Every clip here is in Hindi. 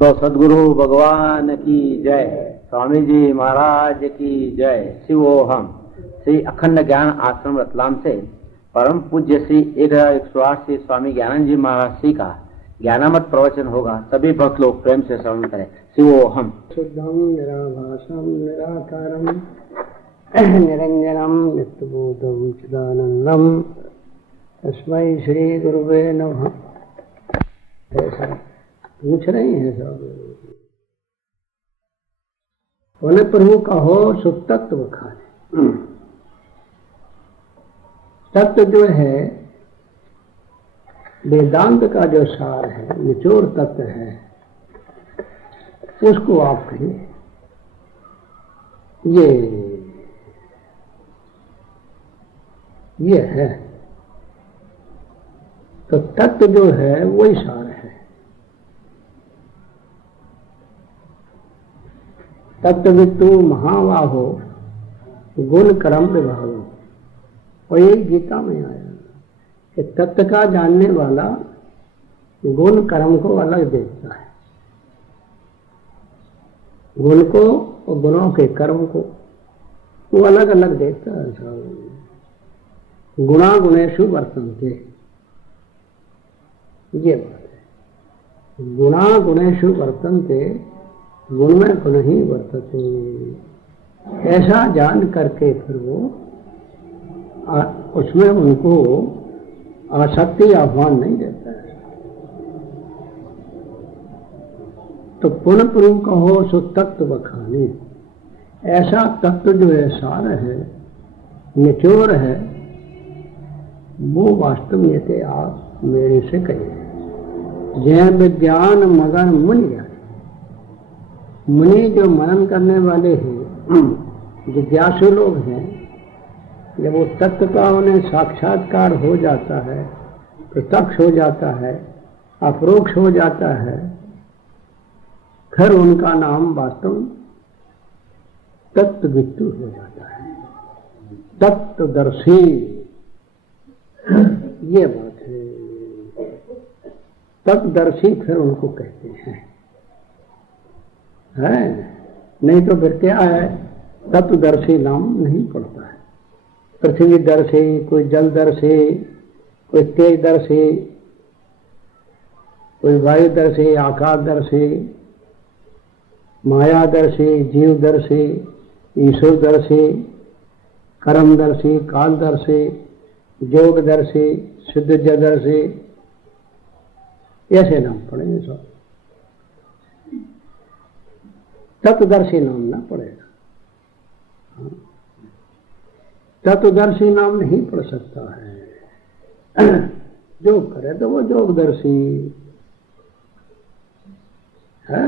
तो सदगुरु भगवान की जय, स्वामी जी महाराज की जय। शिवोहम। श्री अखंड ज्ञान आश्रम रतलाम से परम पूज्य श्री 1108 श्री स्वामी ज्ञानंद जी महाराज जी का ज्ञानामृत प्रवचन होगा। सभी भक्त लोग प्रेम से श्रवण करें। शिवोहम। शुद्धम निराभासम निराकारम निरंजनम नित्यबोधम चिदानंदम तस्मै श्री गुरुवे नमः। ऐसा पूछ रहे हैं सब। बोले प्रभु का हो सुख तत्व खाने। तत्व जो है वेदांत का जो सार है, निचोड़ तत्व है, उसको आप कहिए। ये है तो तत्व जो है वही सार है। तत्ववित्तु महाबाहो गुण कर्म विभागो। और ये गीता में आया कि तत्व का जानने वाला गुण कर्म को अलग देखता है। गुण को और गुणों के कर्म को वो अलग अलग देखता है। गुणा गुणेषु वर्तन्ते, ये बात है। गुणा गुणेषु वर्तन्ते, गुण में गुण ही वर्तते। ऐसा जान करके फिर वो उसमें उनको आसक्ति आह्वान नहीं देता है। तो पुनः प्रभु कहो सो तत्व बखाने। ऐसा तत्व जो है, सार है, निचोड़ है, वो वास्तव में थे आप मेरे से कहिए। जय विज्ञान मगन मुनि ज्ञान। मुनि जो मनन करने वाले हैं, जिज्ञासु लोग हैं, जब वो तत्व का उन्हें साक्षात्कार हो जाता है, प्रत्यक्ष हो जाता है, अपरोक्ष हो जाता है, फिर उनका नाम वास्तव तत्ववित्तु हो जाता है, तत्वदर्शी। ये बात है। तत्वदर्शी फिर उनको कहते हैं, नहीं तो फिर क्या है, तत्वदर्शी नाम नहीं पड़ता है। पृथ्वी दर्शी, कोई जल दर्शी, कोई तेज दर्शी, कोई वायु दर्शी, आकाश दर्शी, माया दर्शी, जीव दर्शी, ईश्वर दर्शी, कर्म दर्शी, काल दर्शी, योग दर्शी, सिद्ध दर्शी, ऐसे नाम पड़ेंगे सब। तत्वदर्शी नाम ना पड़ेगा। तत्वदर्शी नाम नहीं पड़ सकता है। जो करे तो वो योगदर्शी है।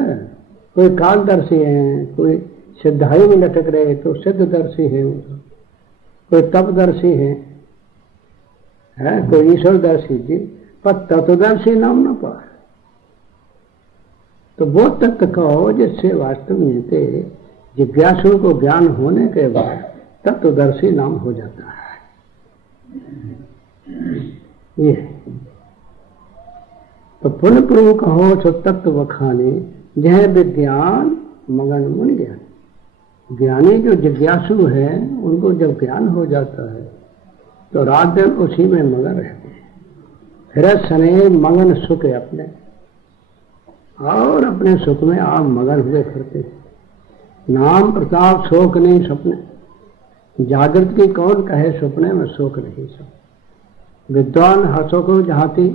कोई कालदर्शी है, कोई सिद्धाई में लटक रहे तो सिद्धदर्शी है, कोई तपदर्शी है, कोई ईश्वरदर्शी जी, पर तत्वदर्शी नाम ना पड़ा। तो वो तत्व कहो जिससे वास्तव में जिज्ञासु को ज्ञान होने के बाद तत्वदर्शी नाम हो जाता है। ये तो पुनः प्रभु कहो सो तत्व बखाने। जय विज्ञान मगन मुनि ज्ञान। ज्ञानी जो जिज्ञासु है, उनको जब ज्ञान हो जाता है तो रात दिन उसी में मगन रहते हैं। फिर सने मगन सुख है अपने, और अपने सुख में आप मगन हुए फिरते। नाम प्रताप शोक नहीं सपने। जागृत की कौन कहे सपने में शोक नहीं सब। विद्वान हर्षों को जहाती।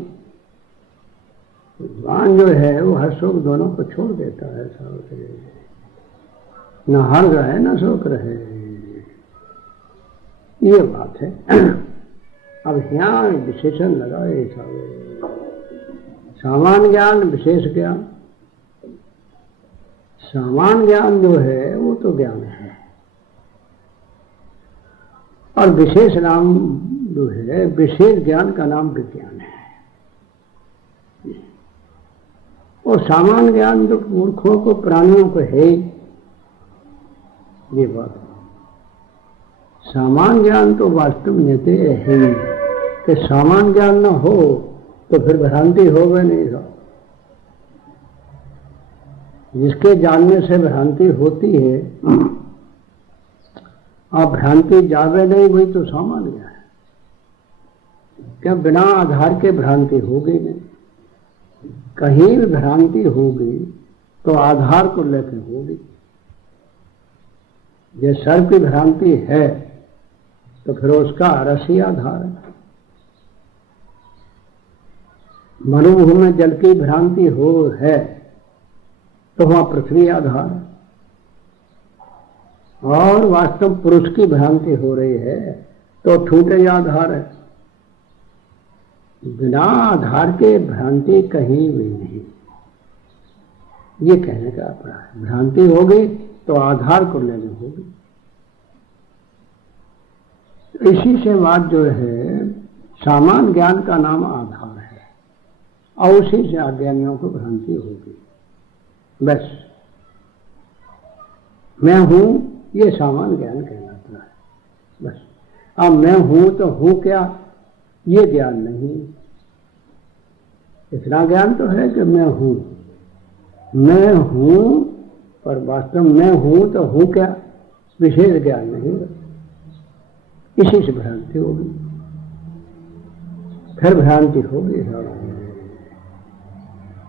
विद्वान जो है वो हर शोक दोनों को छोड़ देता है। न हर्ष रहे न शोक रहे, ये बात है। अब यहाँ विशेषण लगाए सब। सामान्य ज्ञान, विशेष ज्ञान। सामान्य ज्ञान जो है वो तो ज्ञान है, और विशेष नाम जो है, विशेष ज्ञान का नाम विज्ञान है। और सामान्य ज्ञान जो मूर्खों को, प्राणियों को है, ये बात। सामान्य ज्ञान तो वास्तव में है कि सामान्य ज्ञान न हो तो फिर भ्रांति होगा नहीं। जिसके जानने से भ्रांति होती है, और भ्रांति जावे नहीं, वही तो सामान्य है। क्या बिना आधार के भ्रांति होगी नहीं। कहीं भी भ्रांति होगी तो आधार को लेकर होगी। ये सर्प की भ्रांति है तो फिर उसका रसी आधार है। मरुभूमि में जल की भ्रांति हो है तो वहां पृथ्वी आधार है। और वास्तव पुरुष की भ्रांति हो रही है तो ठूठे आधार है। बिना आधार के भ्रांति कहीं भी नहीं। ये कहने का अपना है। भ्रांति होगी तो आधार को लेने होगी। इसी से बात जो है, सामान्य ज्ञान का नाम आधार है और उसी से अज्ञानियों को भ्रांति होगी। बस मैं हूं, ये सामान्य ज्ञान कहलाता है। बस अब मैं हूं तो हूं क्या, ये ज्ञान नहीं। इतना ज्ञान तो है कि मैं हूं, पर वास्तव में मैं हूं तो हूं क्या, विशेष ज्ञान नहीं। इसी से भ्रांति होगी। फिर भ्रांति होगी।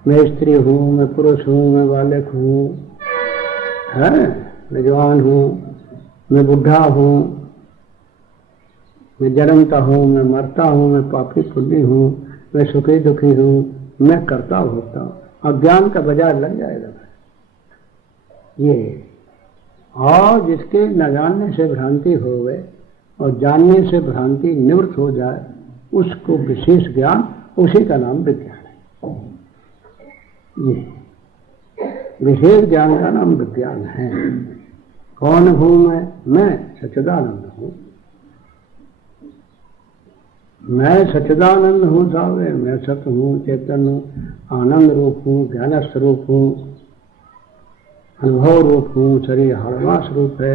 मैं स्त्री हूं, मैं पुरुष हूं, मैं बालक हूं, मैं जवान हूं, मैं बुढ़ा हूं, मैं जन्मता हूं, मैं मरता हूं, मैं पापी पुण्य हूं, मैं सुखी दुखी हूं, मैं करता होता हूं। अज्ञान का बाजार लग जाएगा ये। और जिसके न जानने से भ्रांति हो गए और जानने से भ्रांति निवृत्त हो जाए, उसको विशेष ज्ञान, उसी का नाम विज्ञान है। ये विशेष ज्ञान का नाम विज्ञान है। कौन हूं मैं सच्चिदानंद हूं। मैं सच्चिदानंद हूं सावे, मैं सत्य हूं, चेतन हूं, आनंद रूप हूं, ज्ञान स्वरूप हूं, अनुभव रूप हूं, शरीर हड़वा स्वरूप है।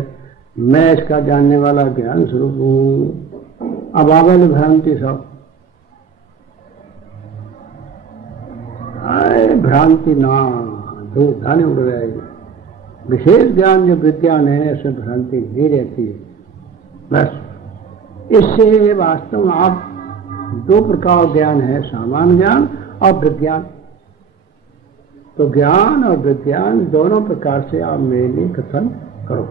मैं इसका जानने वाला ज्ञान स्वरूप हूं। अब आवेल भ्रांति सब भ्रांति ना धूप धाने उड़ जाएगी। विशेष ज्ञान जो विज्ञान है, इसमें भ्रांति नहीं रहती है। बस इससे वास्तव में आप दो प्रकार ज्ञान है, सामान्य ज्ञान और विज्ञान। तो ज्ञान और विज्ञान दोनों प्रकार से आप मेरे लिए कथन करो।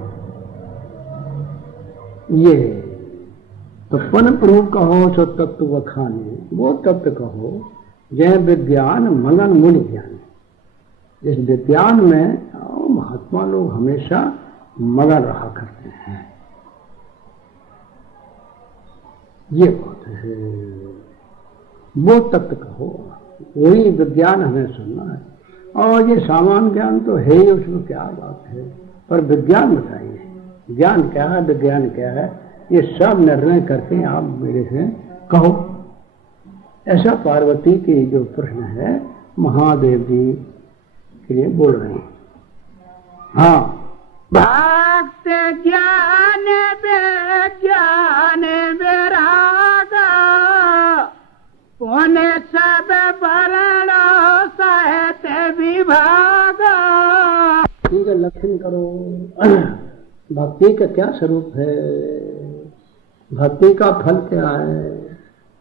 ये तो पन प्रभु कहो सो तत्व वखाने, वो तत्व कहो जय विज्ञान मगन मूल ज्ञान। इस विज्ञान में महात्मा लोग हमेशा मगन रहा करते हैं। ये बात है। वो तत्व कहो, वही विज्ञान हमें सुनना है। और ये सामान्य ज्ञान तो है ही, उसमें क्या बात है। पर विज्ञान बताइए, ज्ञान क्या है, विज्ञान क्या है, ये सब निर्णय करके आप मेरे से कहो। ऐसा पार्वती की जो प्रश्न है महादेव जी के लिए बोल रहे हैं। हाँ, भक्त ज्ञान विज्ञान विरागा, पुण्य सब वर्ण साहित्य विभागा। भक्ति का लक्षण करो। भक्ति का क्या स्वरूप है, भक्ति का फल क्या है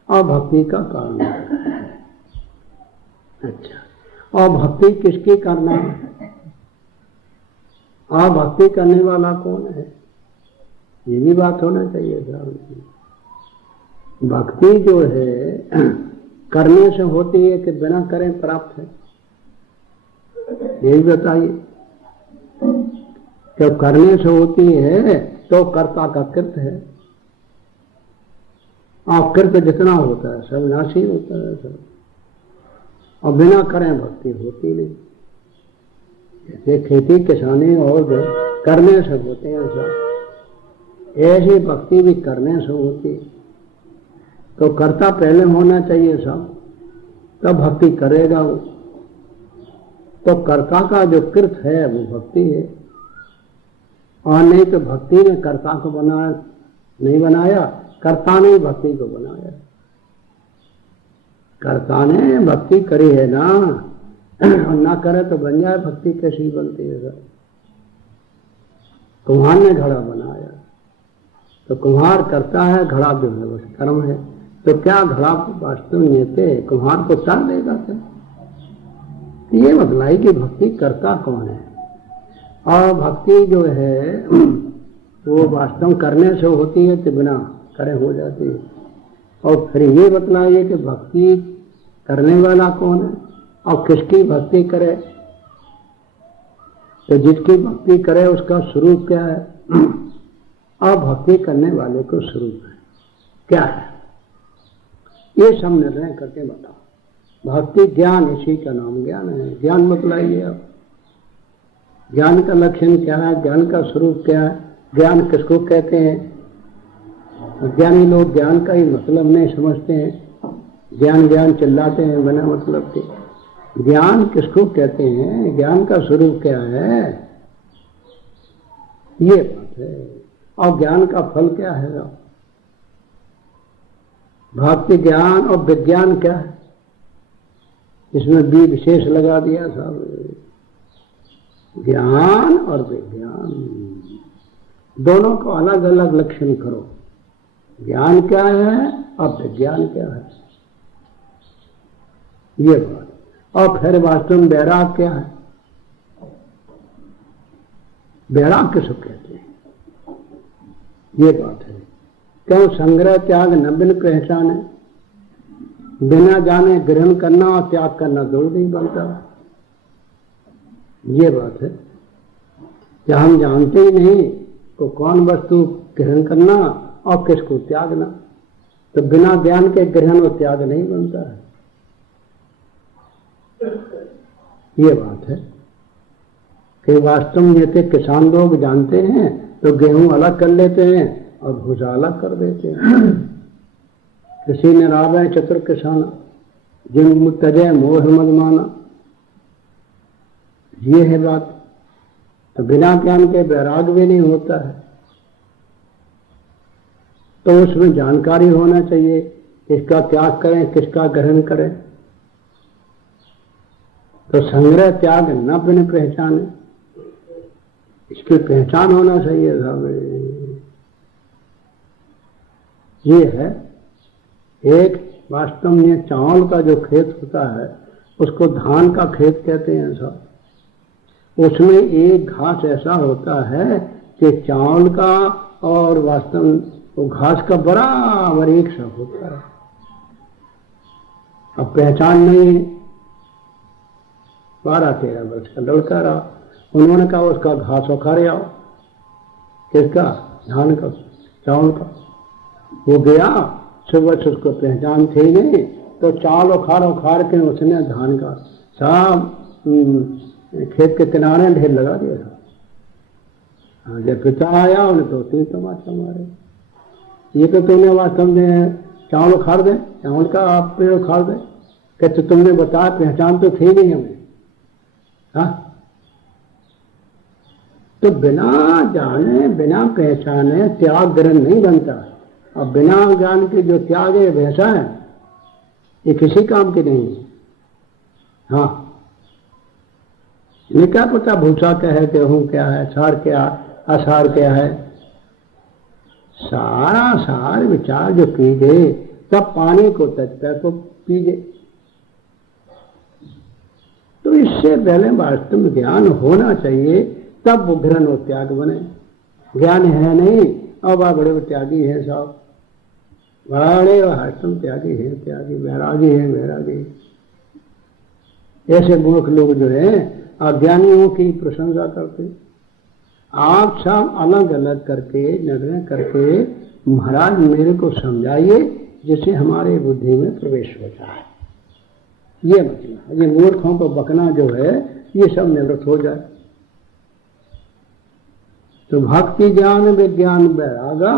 और भक्ति का कारण है। अच्छा, और भक्ति किसकी करना है और भक्ति करने वाला कौन है, ये भी बात होना चाहिए। भक्ति जो है करने से होती है कि बिना करें प्राप्त है, ये भी बताइए। जब करने से होती है तो कर्ता का कृत है, और कृत जितना होता है सब नाशी होता है सब। और बिना करें भक्ति होती नहीं। जैसे खेती किसानी और करने से होते हैं सब, ऐसी भक्ति भी करने से होती। तो कर्ता पहले होना चाहिए सब, तब भक्ति करेगा वो। तो कर्ता का जो कृत है वो भक्ति है, और नहीं तो भक्ति ने कर्ता को नहीं बनाया, कर्ता ने भक्ति को बनाया। कर्ता ने भक्ति करी है ना, और ना करे तो बन जाए, भक्ति कैसी बनती है सर? कुम्हार ने घड़ा बनाया तो कुम्हार करता है, घड़ा जो है बस कर्म है, तो क्या घड़ा वास्तव में थे कुम्हार को तार देगा क्या? ये बतलाई कि भक्ति करता कौन है, और भक्ति जो है वो वास्तव करने से होती है कि बिना करे हो जाती है। और फिर ये बतलाइए कि भक्ति करने वाला कौन है और किसकी भक्ति करे, तो जिसकी भक्ति करे उसका स्वरूप क्या है, और भक्ति करने वाले को स्वरूप है क्या है, ये सब निर्णय करके बताओ। भक्ति ज्ञान, इसी का नाम ज्ञान है। ज्ञान बतलाइए आप, ज्ञान का लक्षण क्या है, ज्ञान का स्वरूप क्या है, ज्ञान किसको कहते हैं? ज्ञानी लोग ज्ञान का ही मतलब नहीं समझते हैं, ज्ञान ज्ञान चिल्लाते हैं बिना मतलब के। ज्ञान किसको कहते हैं, ज्ञान का स्वरूप क्या है, ये बात है। और ज्ञान का फल क्या है? भक्ति ज्ञान और विज्ञान क्या है? इसमें भी विशेष लगा दिया साहब। ज्ञान और विज्ञान दोनों को अलग अलग लक्षण करो। ज्ञान क्या है और विज्ञान क्या है, ये बात। और फिर वास्तव में वैराग क्या है? वैराग किसको कहते हैं, ये बात है। क्यों? संग्रह त्याग न बिन पहचाने, बिना जाने ग्रहण करना और त्याग करना दो नहीं बनता, ये बात है। क्या हम जानते ही नहीं तो कौन वस्तु ग्रहण करना और किसको त्यागना, तो बिना ज्ञान के ग्रहण और त्याग नहीं बनता है, ये बात है। कि वास्तव में जैसे किसान लोग जानते हैं तो गेहूं अलग कर लेते हैं और भूसा अलग कर देते हैं। किसी ने रावे चतुर किसान जिन मुतजे मोह मद माना, ये है बात। तो बिना ज्ञान के वैराग भी नहीं होता है, तो उसमें जानकारी होना चाहिए किसका त्याग करें किसका ग्रहण करें। तो संग्रह त्याग न बिन पहचाने, इसकी पहचान होना चाहिए साहब। ये है एक वास्तव में चावल का जो खेत होता है उसको धान का खेत कहते हैं साहब। उसमें एक घास ऐसा होता है कि चावल का और वास्तव वो घास का बराबर एक सा होता है। अब पहचान नहीं है। 12-13 वर्ष का लड़का रहा, उन्होंने कहा उसका घास उखाड़ आओ। किसका? धान का, चावल का। वो गया, सुबह से उसको पहचान थी नहीं, तो चावल उखाड़ के उसने धान का सब खेत के किनारे ढेर लगा दिया था। जब पिता आया उन्हें 2-3 तमाचा मारे। ये तो तुमने वास्तव में चावल उखाड़ दे, चावल का आप पेड़ उखाड़ दे, कहते तुमने बताया पहचान तो थी नहीं हमें। हाँ, तो बिना जाने बिना पहचाने त्याग ग्रहण नहीं बनता। और बिना ज्ञान के जो त्याग है वैसा है, ये किसी काम के नहीं है। हाँ, ये क्या पता भूसा क्या है, गेहूं क्या है, सार क्या, असार क्या है। सारा सार विचार जो कीजिए तब पानी को तत्व को पीजिए। तो इससे पहले वास्तव में ज्ञान होना चाहिए, तब वो ग्रहण और त्याग बने। ज्ञान है नहीं, अब आप बड़े त्यागी हैं साहब, बड़े वास्तव त्यागी हैं, त्यागी वैरागी हैं, वैरागी। ऐसे मूर्ख लोग जो है अज्ञानियों की प्रशंसा करते। आप सब अलग अलग करके निर्णय करके महाराज मेरे को समझाइए जिससे हमारे बुद्धि में प्रवेश हो जाए। ये मतलब ये मूर्खों को बकना जो है ये सब निवृत्त हो जाए। तो भक्ति ज्ञान विज्ञान वैरागा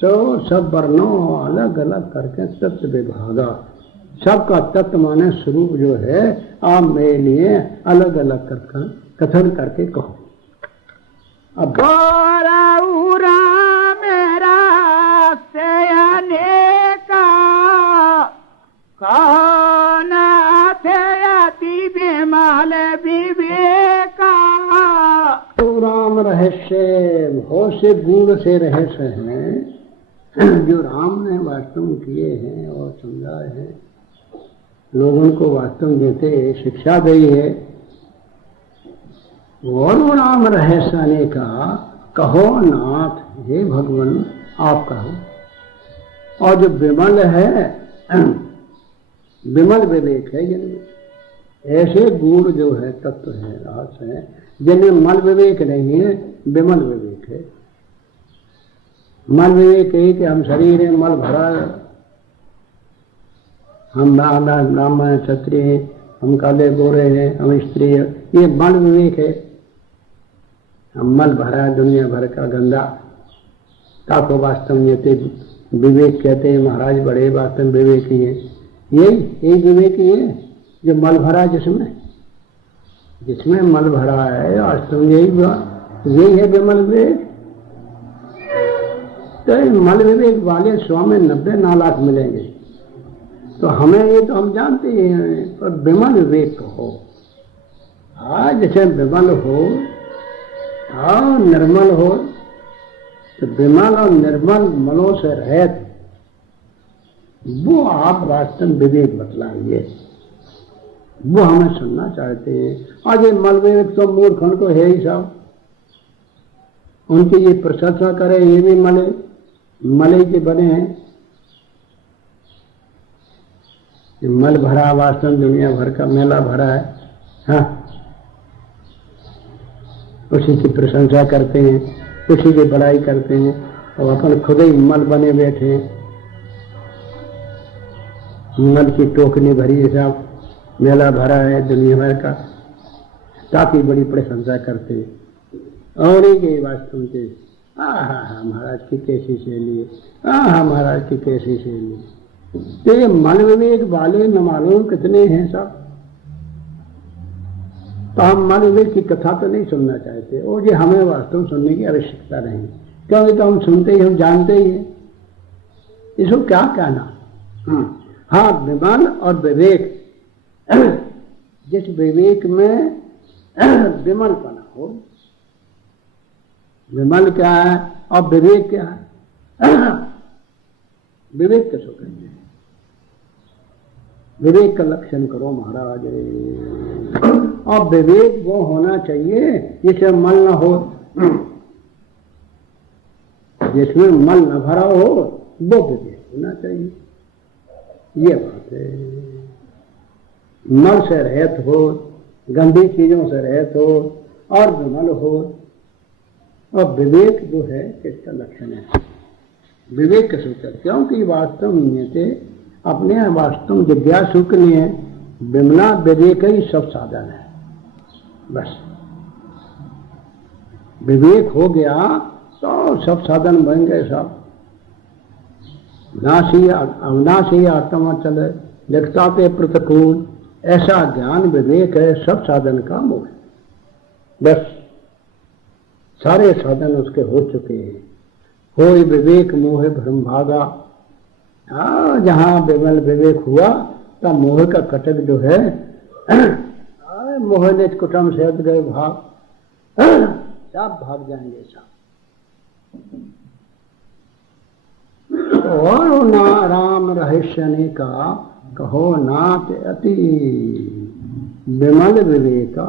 सब वर्णों अलग अलग करके तत्व विभागा। सबका तत्व माने स्वरूप जो है आप मेरे लिए अलग अलग कर कथन करके कहो। अब गौरौरा मेरा से अनेका कौन थे अति बीमार रहस्य, बहुत से गुण से रहस्य हैं जो राम ने वास्तव में किए हैं और समझाए हैं, लोगों को वास्तव देते शिक्षा दी है। और वो राम रहस्य ने कहा, कहो नाथ, हे भगवान आप कहो। और जो विमल है, विमल विवेक है, जिनमें ऐसे गुण जो है, तत्व है, रहस्य है, जिनमें मल विवेक नहीं है, विमल विवेक है। मल विवेक है कि हम शरीर है, मल भरा, हम ब्राह्मण क्षत्रिय, हम काले गोरे हैं, हम स्त्री है, ये मल विवेक है। हम मल भरा दुनिया भर का गंदा, ताको वास्तव में विवेक कहते हैं महाराज, बड़े वास्तव विवेक ही है। यही विवेक ही है जो मल भरा, जिसमें मल भरा है, वास्तव यही है विमल विवेक। तो मल विवेक वाले 100 में 90 नालायक मिलेंगे। तो हमें ये तो हम जानते हैं, पर विमल विवेक हो, जैसे विमल हो और निर्मल हो, तो विमल और निर्मल मनों से रहित वो आप वास्तव विवेक बतलाइए, वो हमें सुनना चाहते हैं। आज ये मल विवेक तो मूर्ख उनको है ही सब, उनकी ये प्रशंसा करे, ये भी मले के बने हैं। मल भरा वास्तव दुनिया भर का मेला भरा है, हाँ, उसी की प्रशंसा करते हैं, उसी की बड़ाई करते हैं, और अपन खुद ही मल बने बैठे हैं। मल की टोकनी भरी है, सब मेला भरा है दुनिया भर का, काफी बड़ी प्रशंसा करते हैं। और ही वास्तव के महाराज की कैसी शैली, महाराज की कैसी शैली। तो ये मन विवेक वाले न मालूम कितने हैं सब। तो हम मन विवेक की कथा तो नहीं सुनना चाहते, और ये हमें वास्तव सुनने की आवश्यकता नहीं, क्योंकि तो हम सुनते ही, हम जानते ही हैं। इसको क्या कहना। हाँ, विमल और विवेक, जिस विवेक में विमलपना हो, विमल क्या है और विवेक क्या है। विवेक किसको कहते हैं? विवेक का लक्षण करो महाराज। और विवेक वो होना चाहिए जिसमें मल न हो, जिसमें मल न भरा हो, वो विवेक होना चाहिए। ये बात है। मल से रहित हो, गंदी चीजों से रहित हो और विमल हो। और विवेक जो है किसका लक्षण है? विवेक का सूत्र, क्योंकि वास्तव में थे अपने वास्तव जिज्ञासु के लिए विमला विवेक ही सब साधन है। बस विवेक हो गया तो सब साधन बन गए। सब अविनाशी आत्मा चले लिखता पे प्रतिकूल, ऐसा ज्ञान विवेक है सब साधन का मूल। बस सारे साधन उसके हो चुके हैं। होय विवेक मोह भ्रम भागा। जहां विमल विवेक हुआ तब मोह का कटक जो है, मोह ने कुटुंब से हट गए भाग, सब भाग जाएंगे सब। और ना राम रहस्य ने कहा, कहो नाथ अति विमल विवेका।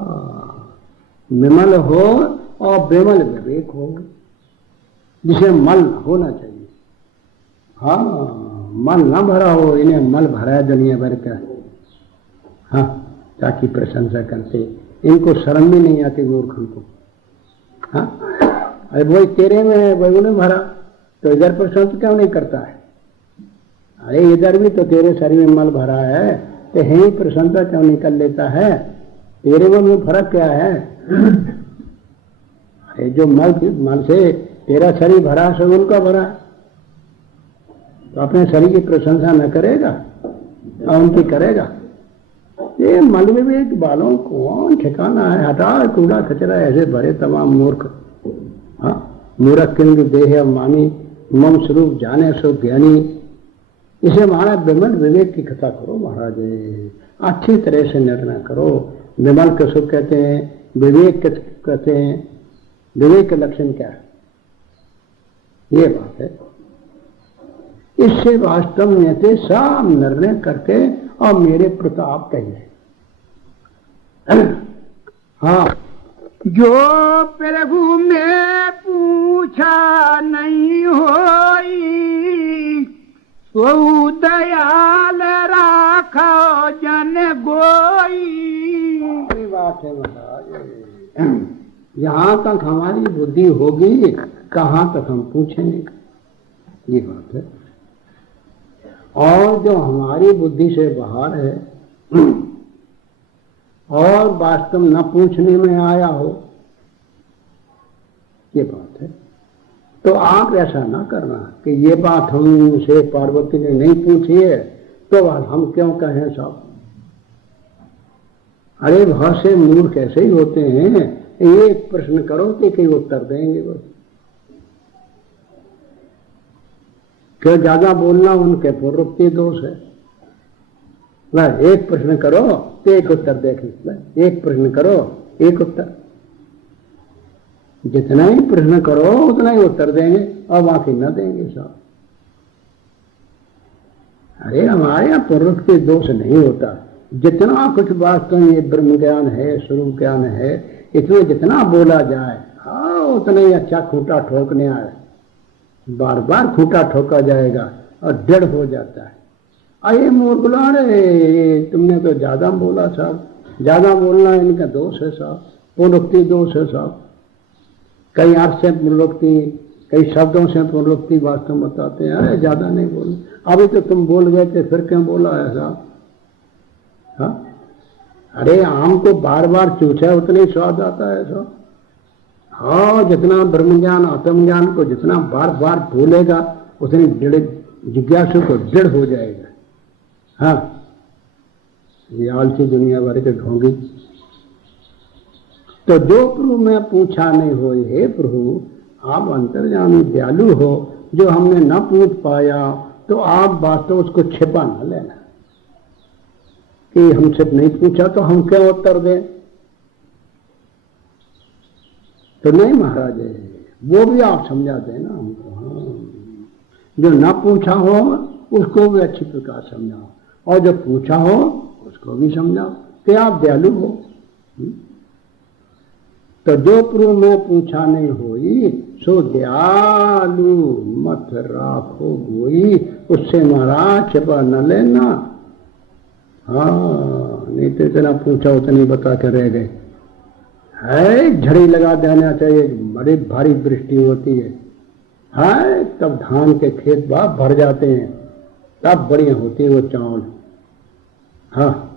विमल हो और विमल विवेक हो, जिसे मल होना चाहिए। हाँ, मल न भरा हो, इन्हें मल भरा है दुनिया भर का। हाँ, ताकि प्रशंसा करते, इनको शर्म भी नहीं आती मूर्खों को। हाँ, अरे वही तेरे में है, वही उन्हें भरा, तो इधर प्रशंसा क्यों नहीं करता है? अरे इधर भी तो तेरे शरीर में मल भरा है, तो यही प्रशंसा क्यों नहीं कर लेता है? तेरे में फर्क क्या है? अरे जो मल से तेरा शरीर भरा, सब उनका भरा, तो अपने शरीर की प्रशंसा न करेगा और उनकी करेगा? ये मल विवेक वालों कौन ठिकाना है? हटा कूड़ा कचरा ऐसे भरे तमाम मूर्ख। हाँ, मूर्ख किंग देह मानी, मम स्वरूप जाने सो ज्ञानी। इसे महाराज विमल विवेक की कथा करो महाराज, अच्छी तरह से निर्णय करो। विमल किसको कहते हैं, विवेक किसको कहते हैं? विवेक का लक्षण क्या है, ये बात है। इससे वास्तव में थे सब निर्णय करके और मेरे प्रताप कहिए। हाँ, जो प्रभु में पूछा नहीं होई, सो दयाल राखो जन गोई। कोई बात है महाराज, जहाँ तक हमारी बुद्धि होगी कहाँ तक हम पूछेंगे, ये बात है। और जो हमारी बुद्धि से बाहर है और वास्तव न पूछने में आया हो, ये बात है। तो आप ऐसा ना करना कि ये बात हमसे पार्वती ने नहीं पूछी है तो हम क्यों कहें साहब। अरे बहुत से मूर्ख कैसे ही होते हैं, एक प्रश्न करो कि कई उत्तर देंगे बस। क्यों ज्यादा बोलना उनके प्रवृत्ति दोष है। एक प्रश्न करो तो एक उत्तर देख लो, एक प्रश्न करो एक उत्तर। जितना ही प्रश्न करो उतना ही उत्तर देंगे और बाकी न देंगे साहब। अरे हमारे यहाँ प्रवृत्ति दोष नहीं होता। जितना कुछ वास्तव में ये ब्रह्म ज्ञान है, स्वरूप ज्ञान है, इसमें जितना बोला जाए हाँ उतना ही अच्छा खूंटा ठोकने आए। बार बार खूंटा ठोका जाएगा और दृढ़ हो जाता है। अरे मूर्ख, अरे तुमने तो ज्यादा बोला साहब, ज्यादा बोलना इनका दोष है साहब, पुनरुक्ति दोष है साहब। कई अर्थ से पुनरुक्ति, कई शब्दों से पुनरुक्ति वास्तव बताते हैं। अरे ज्यादा नहीं बोल, अभी तो तुम बोल गए थे फिर क्यों बोला है साहब। हाँ, अरे आम को बार बार चूचा उतना ही स्वाद आता है साहब। हाँ, जितना ब्रह्म ज्ञान आत्मज्ञान को जितना बार बार बोलेगा उतनी जिज्ञासु को दृढ़ हो जाएगा। हाँ, ये आलसी दुनिया भर के ढोंगी। तो जो प्रभु में पूछा नहीं हो, हे प्रभु आप अंतर्यामी दयालु हो, जो हमने न पूछ पाया तो आप वास्तव उसको छिपा न लेना कि हमसे नहीं पूछा तो हम क्या उत्तर दें। तो नहीं महाराज, वो भी आप समझा देना हमको। हाँ, जो न पूछा हो उसको भी अच्छी प्रकार समझाओ और जो पूछा हो उसको भी समझाओ कि आप दयालु हो। तो जो प्रभु में पूछा नहीं होई, सो दयालु मत राखो गोई। उससे महाराज छिपा न लेना। हाँ, नहीं तो इतना पूछा उतनी बता के रह गए। है झड़ी लगा देना चाहिए, बड़ी भारी वृष्टि होती है। हाँ, तब धान के खेत बाप भर जाते हैं, तब बढ़िया होती है वो चावल। हाँ,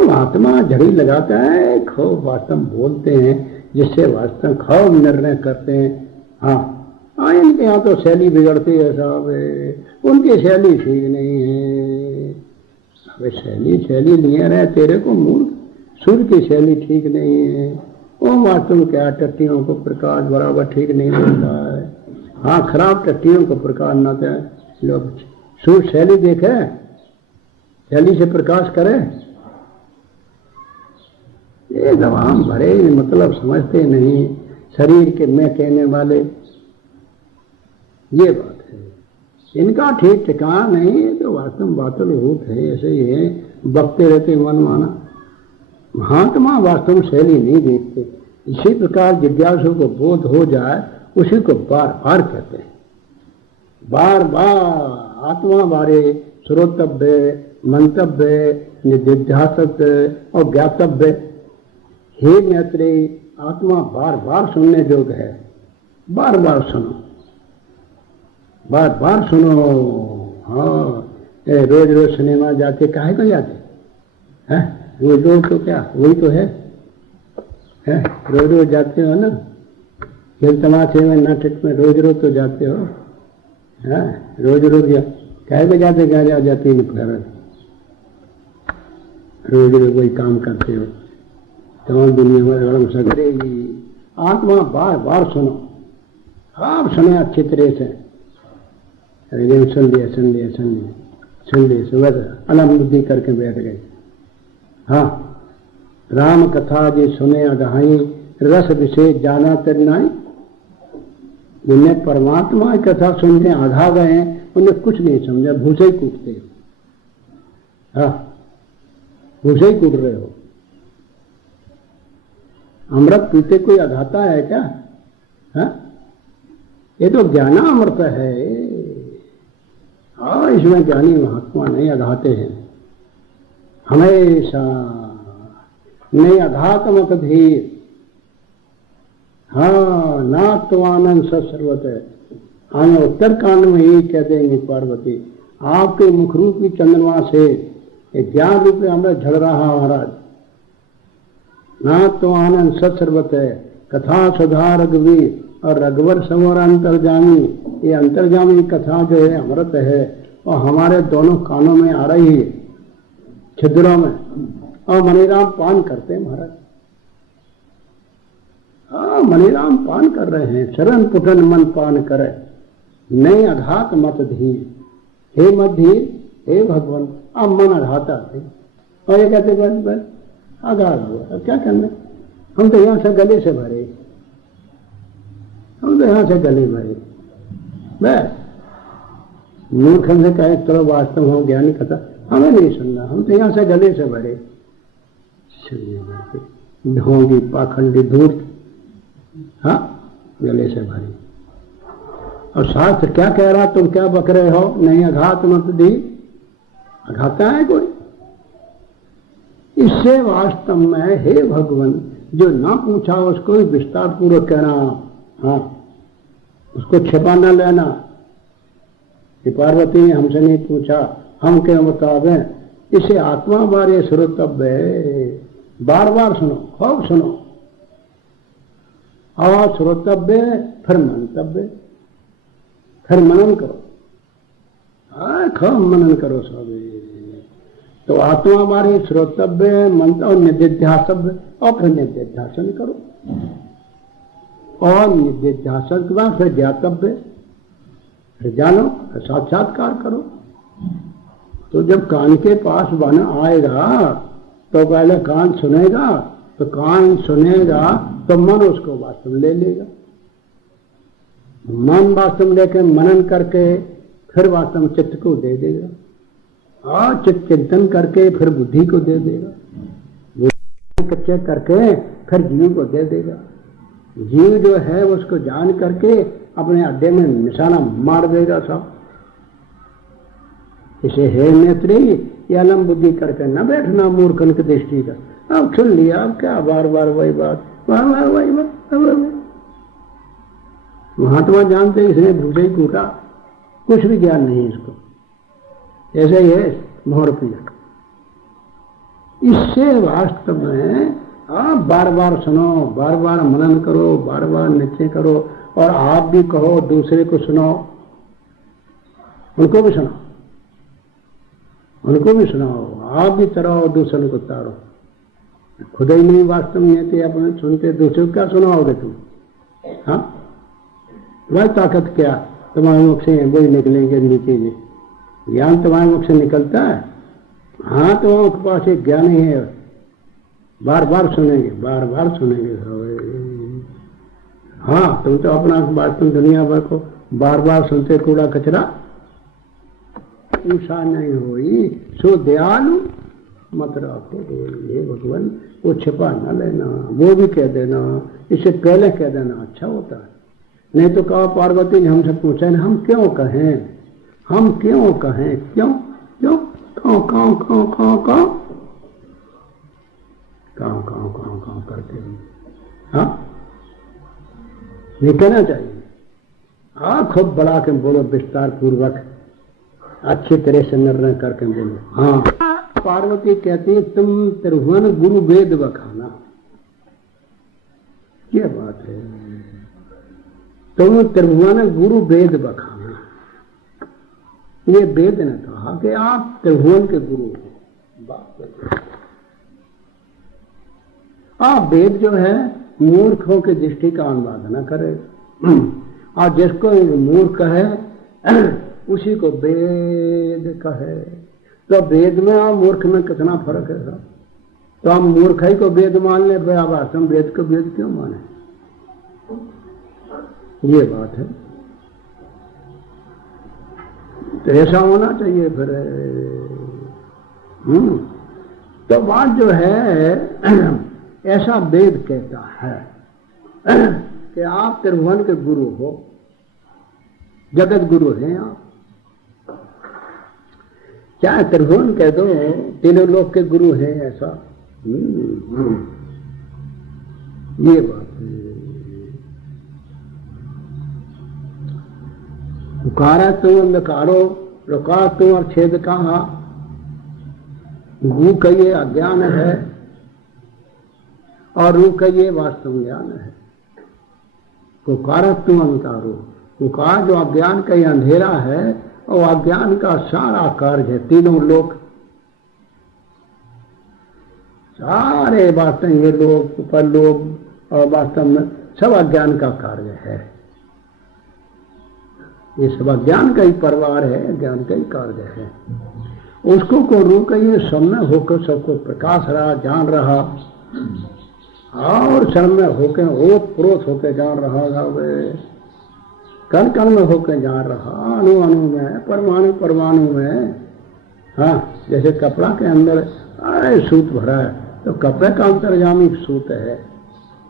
महात्मा झड़ी लगाता है, खूब वास्तव बोलते हैं, जिससे वास्तव खूब निर्णय करते हैं। हाँ, इनके यहाँ तो शैली बिगड़ती है साहब, उनकी शैली ठीक नहीं है। अबे शैली लिए रहे तेरे को मूर्ख, सूर्य की शैली ठीक नहीं है। वो वास्तव क्या टट्टियों को प्रकाश बराबर ठीक नहीं मिलता है। हाँ, खराब टट्टियों को प्रकाश न दे। लोग सूर्य शैली देखे, शैली से प्रकाश करे, ये दवाम भरे मतलब समझते नहीं। शरीर के मैं कहने वाले, ये बात है। इनका ठीक ठिकाना नहीं तो वास्तव बातल रूप है, ऐसे ही है, बकते रहते मनमाना। महात्मा वास्तव शैली नहीं देखते। इसी प्रकार जिज्ञासु को बोध हो जाए उसी को बार बार कहते हैं। बार बार आत्मा बारे श्रोतव्य, मंतव्य, निधिध्यासव्य और ज्ञातव्य। हे मैत्रेयी, आत्मा बार बार सुनने योग्य है। बार बार सुनो, बार बार सुनो। हाँ, रोज रोज सिनेमा जाते काहे को जाते हैं? रोज रोज तो क्या वही तो है, रोज रोज जाते हो ना, खेल तमाशे में नाटक में रोज रोज तो जाते हो। हाँ, रोज रोज काहे को जाते, क्या जाती है, रोज रोज वही काम करते हो। तमाम दुनिया में गरम सगरेगी। आत्मा बार बार सुनो, आप सुने अच्छी तरह से। अरे सुन लिए सुबह अलम बुद्धि करके बैठ गए। हाँ, राम कथा जी सुने अगहाई, रस विशेष जाना तरनाई, जिन्हें परमात्मा की कथा सुनते आधा गए हैं उन्हें कुछ नहीं समझा, भूसे ही कूटते हो। हाँ, भूसे ही कूट रहे हो। अमृत पीते कोई अघाता है क्या? हाँ, ये तो ज्ञानामृत है। हाँ, इसमें ज्ञानी महात्मा नहीं अघाते हैं हमेशा, नहीं अघात मत धीर। हाँ, नात्वानंद सर्वत है। हमें उत्तर कांड में यही कह देंगे पार्वती, आपके मुखरूपी चंद्रमा से ज्ञान रूप में हमें झड़ रहा महाराज। नात्वानंद सर्वत है, कथा सुधा रघुवीर और रघुवर सवर अंतर्जामी। ये अंतर्जामी कथा जो है अमृत है और हमारे दोनों कानों में आ रही है, छिद्रों में, और मणिराम पान करते हैं महाराज। हाँ, मणिराम पान कर रहे हैं। शरण पुटन मन पान करे, नहीं अघात मत धीर। हे मत धीर, हे भगवान, अब मन अघाता है। और ये कहते बस बस आघात हुआ, अब क्या करना, हम तो यहाँ से गले से भरे, हम तो यहाँ से गले भरे। बस मूर्ख से कहे चलो वास्तव हो ज्ञानी कथा, हमें नहीं सुनना, हम तो यहाँ से गले से भरे। ढोंगी पाखंडी धूर्त, हाँ, गले से भरे। और शास्त्र क्या कह रहा, तुम क्या बक रहे हो, नहीं अघात मत दी। अघाता है कोई? इससे वास्तव में हे भगवान, जो ना पूछा उसको भी विस्तार पूर्वक कहना। हाँ, उसको छिपा न लेना कि पार्वती ने हमसे नहीं पूछा, हम क्या बतावे। इसे आत्मा बारे श्रोतव्य है, बार बार सुनो, खूब सुनो। और श्रोतव्य फिर मंतव्य, फिर मनन करो। हाँ, खूब मनन करो सब। तो आत्मा बारे श्रोतव्य, मंत्र और निधिध्यासव्य, और फिर निधिध्यासन करो। और निधिध्यासन के बाद फिर ज्ञातव्य, फिर जानो, फिर साक्षात्कार करो। तो जब कान के पास बन आएगा तो पहले कान सुनेगा, तो कान सुनेगा तो मन उसको वास्तव ले लेगा। मन वास्तव लेके मनन करके फिर वास्तव चित्त को दे देगा, और चित्त चिंतन करके फिर बुद्धि को दे देगा, कच्चे करके फिर जीव को दे देगा। जीव जो है उसको जान करके अपने अड्डे में निशाना मार देगा सब। इसे हे नेत्री, ये अलम बुद्धि करके न बैठना मूर्खन की दृष्टि का। अब सुन लिया, अब क्या बार बार वही बात, बार बार वही बात। महात्मा जानते इसने भूसे ही कूटा, कुछ भी ज्ञान नहीं इसको। ऐसे ही है मोहर पिया। इससे वास्तव में आप बार बार सुनो, बार बार मनन करो, बार बार निश्चय करो, और आप भी कहो, दूसरे को सुनो, उनको भी सुनाओ, उनको भी सुनाओ। आप भी तराओ, दूसरों को तारो। खुद ही नहीं वास्तव में थे अपने सुनते, दूसरे को क्या सुनाओगे तुम? हाँ, तुम्हारी ताकत क्या, तुम्हारे मुख से वही निकलेंगे नीचे में। ज्ञान तुम्हारे मुख से निकलता है। हाँ, तुम्हारे पास एक ज्ञान ही है, बार बार सुनेंगे, बार बार सुनेंगे। हाँ, तुम तो अपना वास्तव दुनिया भर को बार बार सुनते, कूड़ा कचरा ऊषा नहीं हुई, सो दयालु मत रखो। ये भगवान, वो छिपा न लेना, वो भी कह देना, इससे पहले कह देना अच्छा होता है। नहीं तो कहा पार्वती ने हमसे पूछा ना, हम क्यों कहें, हम क्यों कहें, क्यों क्यों काँव काँव काँव काँव काँव काँव काँव काँव काँव करते हैं। हाँ, ये कहना चाहिए। हाँ, खूब बढ़ा के बोलो, विस्तार पूर्वक अच्छी तरह से निर्णय करके बोलो। हाँ, पार्वती कहती है तुम त्रिभुवन गुरु वेद बखाना। क्या बात है, तुम त्रिभुवन गुरु वेद बखाना। ये वेद ने कहा कि आप त्रिभुवन के गुरु हो। आप वेद जो है मूर्खों की दृष्टि का अनुवाद न करे, और जिसको मूर्ख है उसी को वेद कहे। तो वेद में और मूर्ख में कितना फर्क है साहब? तो हम मूर्खाई को वेद मान ले, फिर आप आश्रम वेद को वेद क्यों माने? ये बात है। तो ऐसा होना चाहिए फिर। तो बात जो है ऐसा वेद कहता है कि आप त्रिभुवन के गुरु हो, जगत गुरु हैं आप। चाहे त्रिभुवन कह दो, तीनों लोक के गुरु हैं, ऐसा ये बात है। पुकारा तुम अंधकारो, रुका तुम और छेद कहा। गु कहिए अज्ञान है और रू कहिए वास्तव ज्ञान है। पुकारा तुम अंधकारो, पुकार जो अज्ञान का ही अंधेरा है और अज्ञान का सारा कार्य है। तीनों लोक, सारे वास्तव ये लोग ऊपर लोग और वास्तव में सब अज्ञान का कार्य है। ये सब अज्ञान का ही परिवार है, अज्ञान का ही कार्य है। उसको को रू कहिए समय होकर सबको प्रकाश रहा, जान रहा, और समय होकर ओत प्रोत होकर जान रहा, कण कण में होकर जान रहा, अणु अणु में, परमाणु परमाणु में। हाँ, जैसे कपड़ा के अंदर सूत भरा है तो कपड़े का अंतर्जामी सूत है,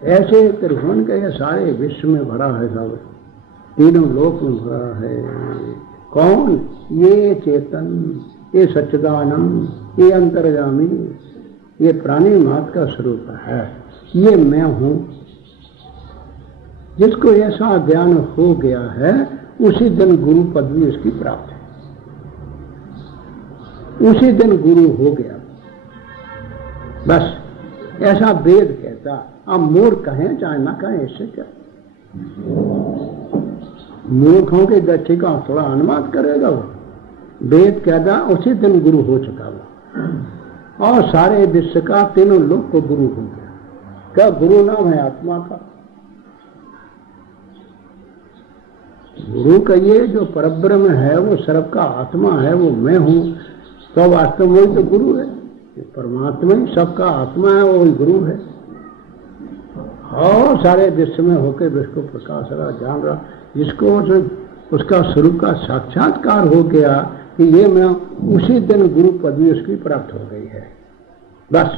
ऐसे त्रिभुवन के ये सारे विश्व में भरा है, सब तीनों लोक में भरा है। कौन? ये चेतन, ये सच्चिदानंद, ये अंतर्जामी, ये प्राणी मात्र का स्वरूप है। ये मैं हूं। जिसको ऐसा ज्ञान हो गया है उसी दिन गुरु पदवी उसकी प्राप्त है, उसी दिन गुरु हो गया। बस ऐसा वेद कहता। अब मूर्ख कहें चाहे ना कहें, इससे क्या? मूर्खों के गच्छी का थोड़ा अनुवाद करेगा वो। वेद कहता उसी दिन गुरु हो चुका वो, और सारे विश्व का तीनों लोग को गुरु हो गया। क्या गुरु नाम है आत्मा का? गुरु का ये जो परब्रह्म है वो सर्व का आत्मा है, वो मैं हूं। तो वास्तव में वही तो गुरु है। परमात्मा ही सबका आत्मा है, वो गुरु है। और सारे विश्व में होकर विश्व को प्रकाश रहा, जान रहा, जिसको उसका स्वरूप का साक्षात्कार हो गया कि ये मैं, उसी दिन गुरु पदवी उसकी प्राप्त हो गई है। बस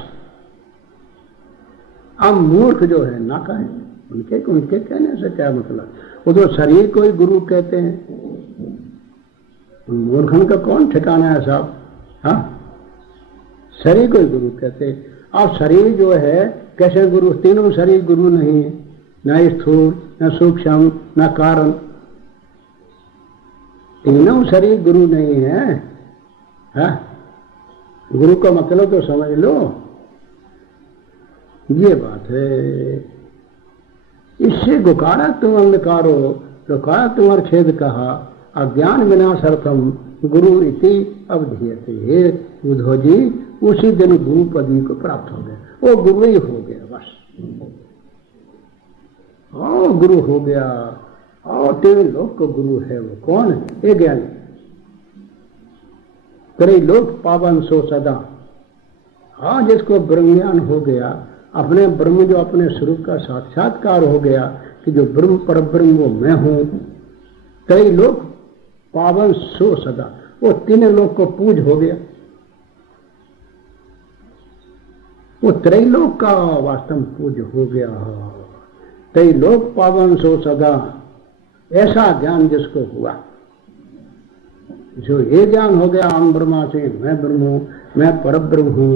अब मूर्ख जो है ना कहें, उनके कहने से क्या मतलब? वो तो शरीर को ही गुरु कहते हैं। मूर्खन का कौन ठिकाना है साहब? हाँ, शरीर को ही गुरु कहते हैं। अब शरीर जो है कैसे गुरु? तीनों शरीर गुरु नहीं है, न स्थूल, न सूक्ष्म, न कारण। तीनों शरीर गुरु नहीं है। हाँ? गुरु का मतलब तो समझ लो, ये बात है। इससे गुकारा तुम अंधकारो, गुकारा तुम और छेद कहा, अज्ञान विनाशार्थम गुरु इति अवधीयते। हे उद्धव जी, उसी दिन गुरु पदवी को प्राप्त हो गया। वो गुरु ही हो गया बस। और गुरु हो गया, और तेरे लोग को गुरु है। वो कौन है? ये ज्ञानी। तेरे लोग पावन सो सदा। हाँ, जिसको ब्रह्म ज्ञान हो गया, अपने ब्रह्म जो अपने स्वरूप का साक्षात्कार हो गया कि जो ब्रह्म परब्रह्म वो मैं हूं। तेरे लोग पावन सो सदा, वो तीनों लोग को पूज हो गया। वो त्रैलोक का वास्तव पूज हो गया। त्रैलोक पावन सो सदा, ऐसा ज्ञान जिसको हुआ, जो ये ज्ञान हो गया हम ब्रह्मा से, मैं ब्रह्म हूं, मैं परब्रह्म हूं,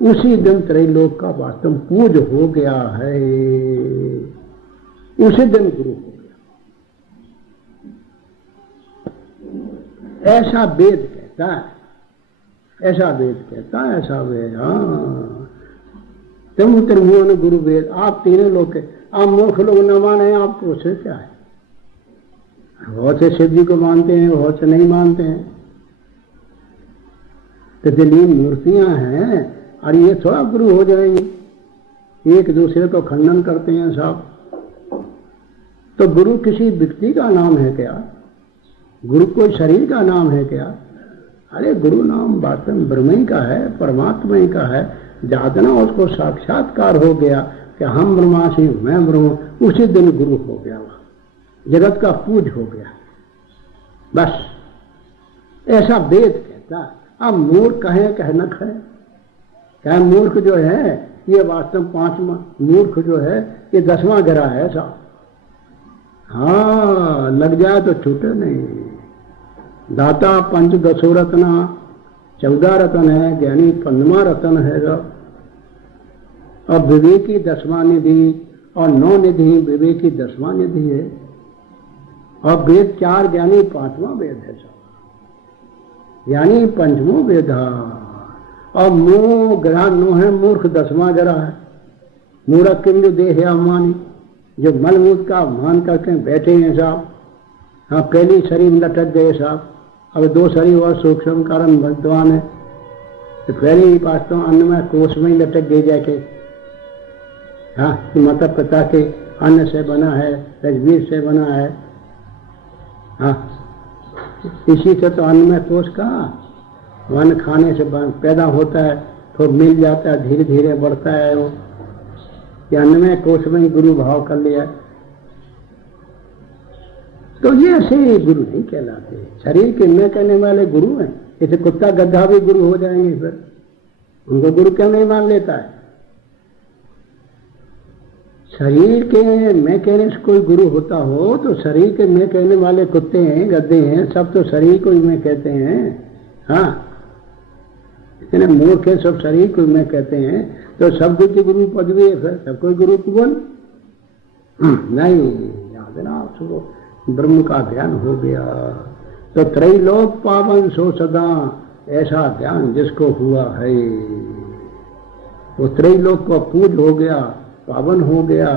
उसी दिन त्रैलोक का वास्तव पूज हो गया है। उसी दिन गुरु हो गया। ऐसा वेद कहता है, ऐसा वेद कहता है, ऐसा वेद। हाँ, तुम त्रिभुवन गुरु वेद, आप तीनों लोग के। आप मूर्ख लोग न माने, आपको उससे क्या है? बहुत से शिव जी को मानते हैं, बहुत से नहीं मानते हैं। तो दिल्ली मूर्तियां हैं और ये थोड़ा गुरु हो जाएंगे। एक दूसरे को खंडन करते हैं साहब। तो गुरु किसी व्यक्ति का नाम है क्या? गुरु कोई शरीर का नाम है क्या? अरे गुरु नाम वास्तव ब्रह्म ही का है, परमात्मा ही का है। जातना उसको साक्षात्कार हो गया कि हम ब्रह्मासी मैं ब्रह्म, उसी दिन गुरु हो गया, वह जगत का पूज हो गया। बस ऐसा वेद कहता। अब मूर्ख कहे कह न कहे, क्या मूर्ख जो है ये वास्तव 5वां, मूर्ख जो है ये 10वां गिरा है साहब। हाँ, लग जाए तो छूटे नहीं। दाता पंच दसो रत्ना, 14 रत्न है, ज्ञानी 15वां रत्न है साहब। और विवेकी 10वां निधि, और 9 निधि विवेकी 10वां निधि है। और वेद 4 ज्ञानी 5वां वेद है साहब, यानी 5वां वेद। और मोह ग्रह 9 है, मूर्ख 10वां ग्रह है। मूर्ख किम जो देह है अमानी, जो मलमूत का अपमान करके बैठे हैं साहब। हाँ, पहली शरीर लटक गए साहब, अब 2 शरीर और सूक्ष्म कारण विद्वान है, तो पहली वास्तव अन्न में कोष में ही लटक गए जाके। हाँ, माता पिता के अन्न से बना है, रजबीर से बना है। हाँ, इसी से तो अन्न में कोष कहा, वन खाने से पैदा होता है, तो मिल जाता है, धीरे धीरे बढ़ता है वो। अन्न में कोष में ही गुरु भाव कर लिया, तो ये ऐसे गुरु नहीं कहलाते। शरीर के न कहने वाले गुरु हैं। जैसे कुत्ता गधा भी गुरु हो जाएंगे, फिर उनको गुरु क्यों नहीं मान लेता है? शरीर के मैं कहने से कोई गुरु होता हो तो शरीर के मैं कहने वाले कुत्ते हैं, गद्दे हैं, सब तो शरीर को ही मैं कहते हैं। हाँ, इतने मूर्ख है, सब शरीर को मैं कहते हैं, तो सब कुछ गुरु पदवी है, फिर सब कोई गुरु को बोल नहीं। याद ना, सुनो, ब्रह्म का ध्यान हो गया तो त्रैलोक पावन सो सदा, ऐसा ध्यान जिसको हुआ है वो त्रैलोक का पूज हो गया, पावन हो गया।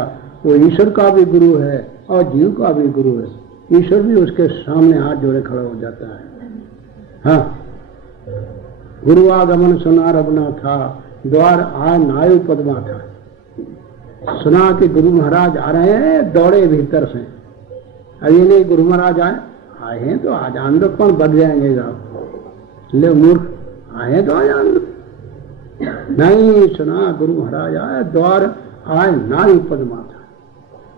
वो ईश्वर का भी गुरु है और जीव का भी गुरु है। ईश्वर भी उसके सामने हाथ जोड़े खड़ा हो जाता है। हाँ, गुरु आगमन सुना रबना था, द्वार आ नायु पद्मा था। सुना कि गुरु महाराज आ रहे हैं, दौड़े भीतर से। अभी नहीं गुरु महाराज आए हैं तो आ जान दो, कौन बच जाएंगे साहब। ले मूर्ख, आए तो आ जान दो। नहीं सुना गुरु महाराज आए, द्वार आए नायु पद्मा था।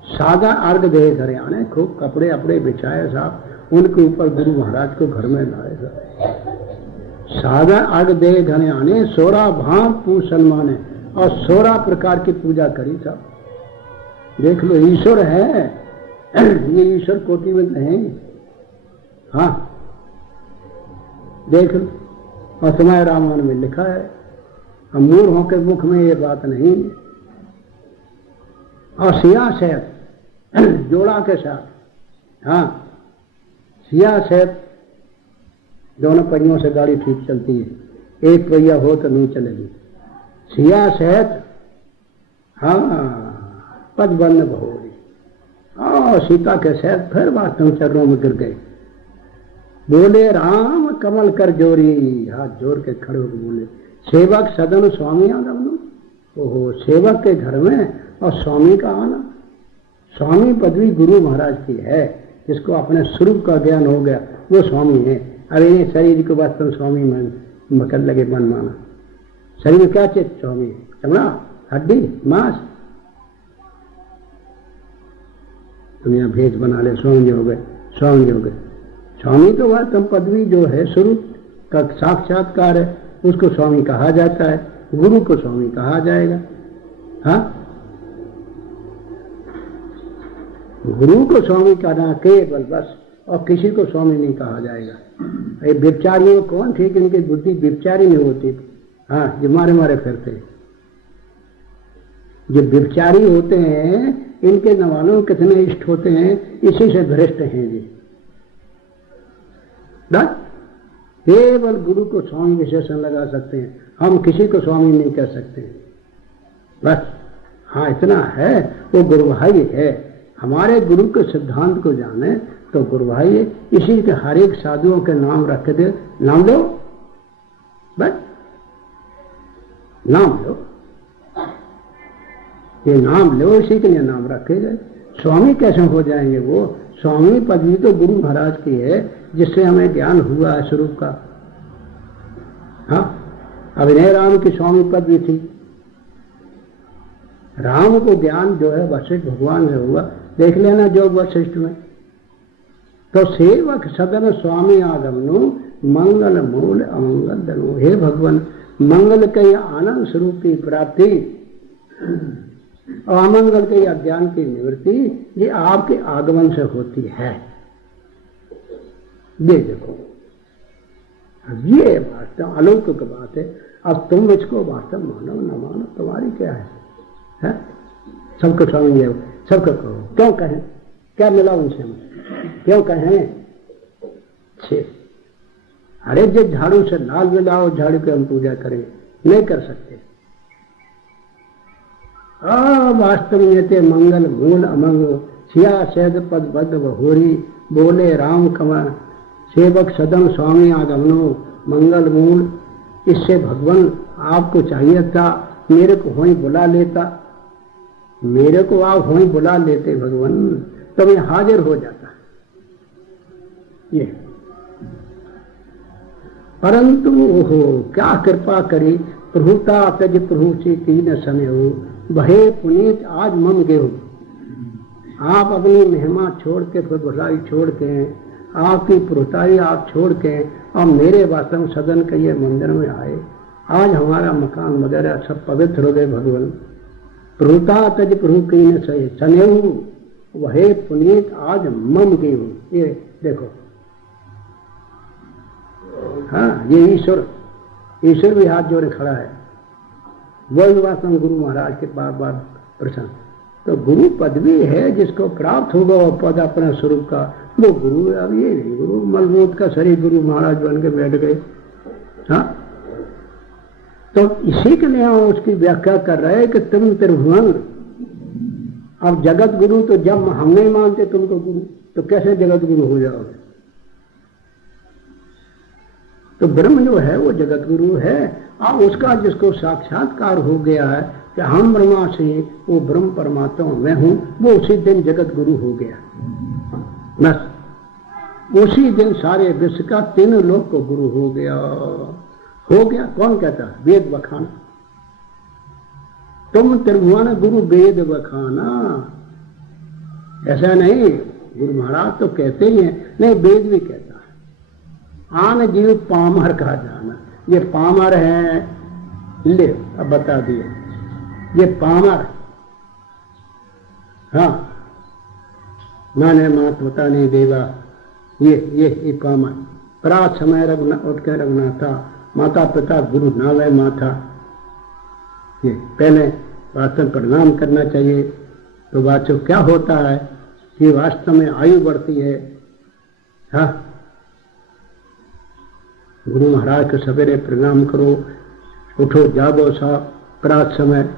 सादा अर्घ दे घरे आने, खूब कपड़े अपड़े बिछाए साहब, उनके ऊपर गुरु महाराज को घर में लाए साहब। सादा अर्घ दे घरे आने, 16 भाव पूछ सन्माने, और 16 प्रकार की पूजा करी साहब। देख लो, ईश्वर है, ये ईश्वर कोटि में नहीं। हाँ, देख लो, और समय रामायण में लिखा है, मूर्खों के मुख में ये बात नहीं। और सिया सैफ जोड़ा के साथ, हाँ, सिया सैफ दोनों पहियों से गाड़ी ठीक चलती है, एक पहिया हो तो नहीं चलेगी। सिया सैफ, हाँ, पदबंद भोरी। और सीता के सैफ फिर वास्तव चरणों में गिर गए। बोले राम कमल कर जोरी, हाथ जोड़ के खड़े होकर बोले, सेवक सदन स्वामी आगमन। ओहो, सेवक के घर में और स्वामी का आना। स्वामी पदवी गुरु महाराज की है, जिसको अपने स्वरूप का ज्ञान हो गया वो स्वामी है। अरे ये शरीर को वास्तव स्वामी मकर लगे मन माना। शरीर में क्या चीज स्वामी? चमड़ा, हड्डी, मांस। तुम यहाँ भेद बना ले, स्वामी हो गए, स्वामी हो गए। स्वामी तो वास्तव पदवी जो है स्वरूप का साक्षात्कार है, उसको स्वामी कहा जाता है। गुरु को स्वामी कहा जाएगा। हाँ, गुरु को स्वामी कहना केवल बस, और किसी को स्वामी नहीं कहा जाएगा। ये व्यभिचारियों कौन थे कि इनकी बुद्धि व्यभिचारी नहीं होती? हाँ, जो मारे मारे फिरते, जो व्यभिचारी होते हैं, इनके न मालूम कितने इष्ट होते हैं, इसी से भ्रष्ट हैं जी। केवल गुरु को स्वामी विशेषण लगा सकते हैं, हम किसी को स्वामी नहीं कह सकते। बस हाँ, इतना है, वो गुरु भाई है। हमारे गुरु के सिद्धांत को जाने तो गुरु भाई है। इसी के हर एक साधुओं के नाम रख दे, नाम लो, बस नाम लो, ये नाम लो, इसी के लिए नाम रखे गए। स्वामी कैसे हो जाएंगे वो? स्वामी पदवी तो गुरु महाराज की है, जिससे हमें ज्ञान हुआ है स्वरूप का। हाँ, अभिनय राम की स्वामी पदवी थी, राम को ज्ञान जो है वशिष्ठ भगवान से हुआ, देख लेना योग वशिष्ठ में। तो सेवक सदन स्वामी आगमनो मंगल मूल अमंगल दनो। हे भगवान, मंगल के आनंद स्वरूप की प्राप्ति और अमंगल के अज्ञान की निवृत्ति ये आपके आगमन से होती है। ये देखो, ये वास्तव अलौकिक बात है। अब तुम इसको वास्तव मानो न मानो, तुम्हारी क्या है? सबको समझिए, सबको कहो। क्यों कहें? क्या मिला उनसे? हम क्यों कहें? अरे जो झाड़ू से लाल मिलाओ, झाड़ू की हम पूजा करें, नहीं कर सकते। वास्तव में ते मंगल मूल अमंग सिया सैद पद बद बहोरी बोले राम कमल सेवक सदन स्वामी आगमनो मंगल मूल। इससे भगवान आपको चाहिए था मेरे को वहीं बुला लेता, मेरे को आप वहीं बुला लेते भगवान, तो मैं हाजिर हो जाता। ये परंतु ओहो क्या कृपा करी प्रभुता तज प्रभु से तीन समय हो भय पुनीत आज मम गेहूं। आप अपनी महिमा छोड़ के, फिर बुराई छोड़ के, आपकी प्रभुताई आप छोड़ के और मेरे वास्तव सदन के ये मंदिर में आए। आज हमारा मकान वगैरह सब पवित्र हो गए भगवान। प्रभुता तज प्रभु की न सही सनेहू वह पुनीत आज मम गेहूं। ये देखो, हाँ, ये ईश्वर भी हाथ जोड़े खड़ा है। वही वास्तव गुरु महाराज के बार बार प्रसन्न। तो गुरु पदवी है जिसको प्राप्त होगा वो पद अपना स्वरूप का, वो गुरु। अब ये नहीं गुरु मलमूत का शरीर गुरु महाराज बन के बैठ गए। हाँ, तो इसी के लिए हम उसकी व्याख्या कर रहे हैं कि तुम त्रिभुवन। अब जगत गुरु तो जब हम नहीं मानते तुमको गुरु, तो कैसे जगत गुरु हो जाओगे? तो ब्रह्म जो है वो जगत गुरु है। और उसका जिसको साक्षात्कार हो गया है कि हम ब्रह्मा से वो ब्रह्म परमात्मा मैं हूं, वो उसी दिन जगत गुरु हो गया। बस उसी दिन सारे विश्व का तीनों लोक को गुरु हो गया। कौन कहता? वेद बखाना। तुम त्रिभुवन गुरु वेद बखाना। ऐसा नहीं, गुरु महाराज तो कहते ही हैं, नहीं वेद भी कहता है। आन जीव पामर का जाना, ये पामर है। ले अब बता दिए, ये पामर। हाँ, माने मात होता नहीं देवा, ये पामर। प्रात समय उठ के रघुनाथा माता पिता गुरु नावे माथा। ये पहले वास्तव प्रणाम करना चाहिए। तो वाचो क्या होता है कि वास्तव में आयु बढ़ती है। हाँ, गुरु महाराज के सवेरे प्रणाम करो, उठो जागो सब, प्रात समय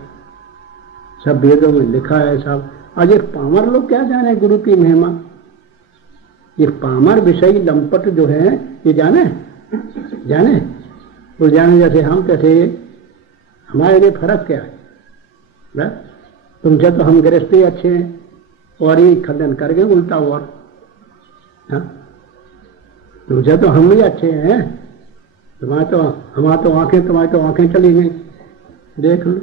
सब वेदों में लिखा है सब। आज ये पामर लोग क्या जाने गुरु की महिमा। ये पामर विषयी लंपट जो है ये जाने वो जाने जैसे हम कैसे, हमारे लिए फर्क क्या है? तुमसे तो हम गृहस्थी अच्छे हैं और ये खंडन कर गए उल्टा हुआ। तुमसे तो हम भी अच्छे हैं, हमारी तो आंखें चली गई। देख लो,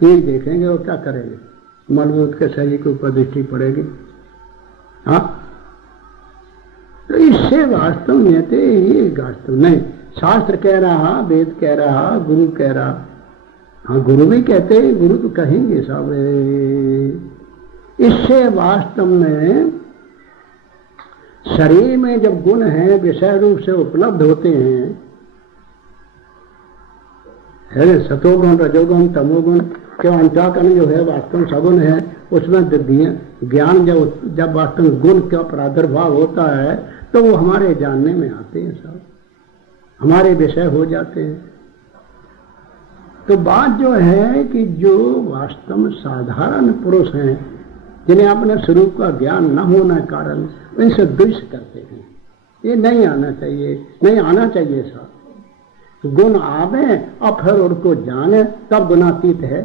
ये देखेंगे वो क्या करेंगे? मलमूत के शरीर के ऊपर दृष्टि पड़ेगी। हाँ, तो इससे वास्तव में थे ये वास्तव नहीं। शास्त्र कह रहा, वेद कह रहा, गुरु कह रहा। हाँ, गुरु भी कहते हैं, गुरु तो कहेंगे सब। इससे वास्तव में शरीर में जब गुण है विषय रूप से उपलब्ध होते हैं, है सतोगुण रजोगुण तमोगुण के अंतःकरण जो है वास्तव सगुण है, उसमें ज्ञान जब वास्तव गुण का प्रादुर्भाव होता है तो वो हमारे जानने में आते हैं, सब हमारे विषय हो जाते हैं। तो बात जो है कि जो वास्तव में साधारण पुरुष हैं जिन्हें अपने स्वरूप का ज्ञान न होने के कारण इनसे द्वेष करते हैं, ये नहीं आना चाहिए सब। गुण आवे और फिर उनको जाने तब गुणातीत है,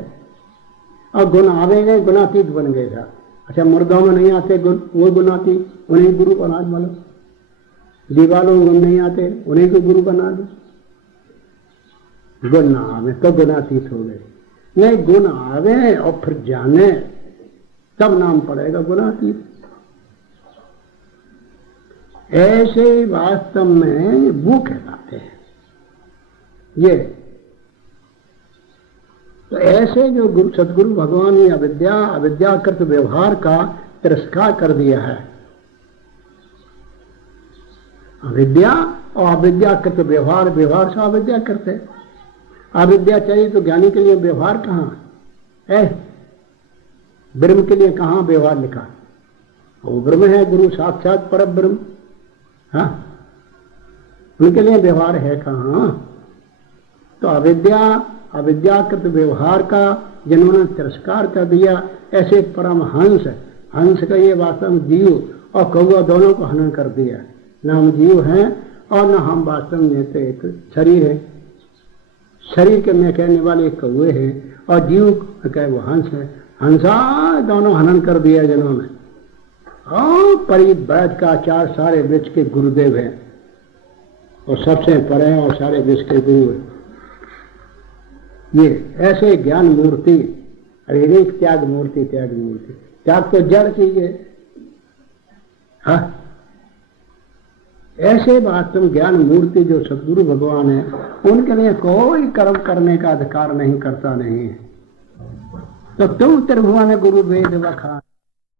और गुण आवे गए गुणातीत बन गए था। अच्छा, मुर्दों में नहीं आते गुण, वो गुणातीत, उन्हीं गुरु बना दो। दीवालों में गुण नहीं आते, उन्हीं को गुरु बना दो। गुण ना आवे तो गुणातीत हो गए। नहीं गुण आवे और फिर जाने, तब नाम पड़ेगा गुणातीत। ऐसे ही वास्तव में वो कहलाते हैं ये। तो ऐसे जो गुरु सदगुरु भगवान ने अविद्याकृत व्यवहार का तिरस्कार कर दिया है। अविद्या और अविद्याकृत व्यवहार, व्यवहार से अविद्या करते। अविद्या चाहिए तो ज्ञानी के लिए व्यवहार कहाँ है? ब्रह्म के लिए कहाँ व्यवहार लिखा? वो ब्रह्म है, गुरु साक्षात पर ब्रह्म। हाँ, उनके लिए व्यवहार है कहाँ? तो अविद्याकृत व्यवहार का जिन्होंने तिरस्कार कर दिया, ऐसे परम हंस, हंस का ये वास्तव में जीव और कौआ दोनों को हनन कर दिया। न हम जीव हैं और न हम वास्तव में तो एक शरीर है। शरीर के में कहने वाले एक कौए हैं और जीव कहे वो हंस है। हंसा दोनों हनन कर दिया जिन्होंने। और परिवैद का आचार सारे विश्व के गुरुदेव हैं और सबसे परे और सारे विश्व के गुरु हैं। ये ऐसे ज्ञान मूर्ति, अरे नहीं त्याग मूर्ति, त्याग मूर्ति, त्याग तो जड़ चीज है। हाँ, ऐसे वास्तव ज्ञान मूर्ति जो सदगुरु भगवान है, उनके लिए कोई कर्म करने का अधिकार नहीं, करता नहीं है। तो तुम त्रिभुवन गुरु वेद वखान।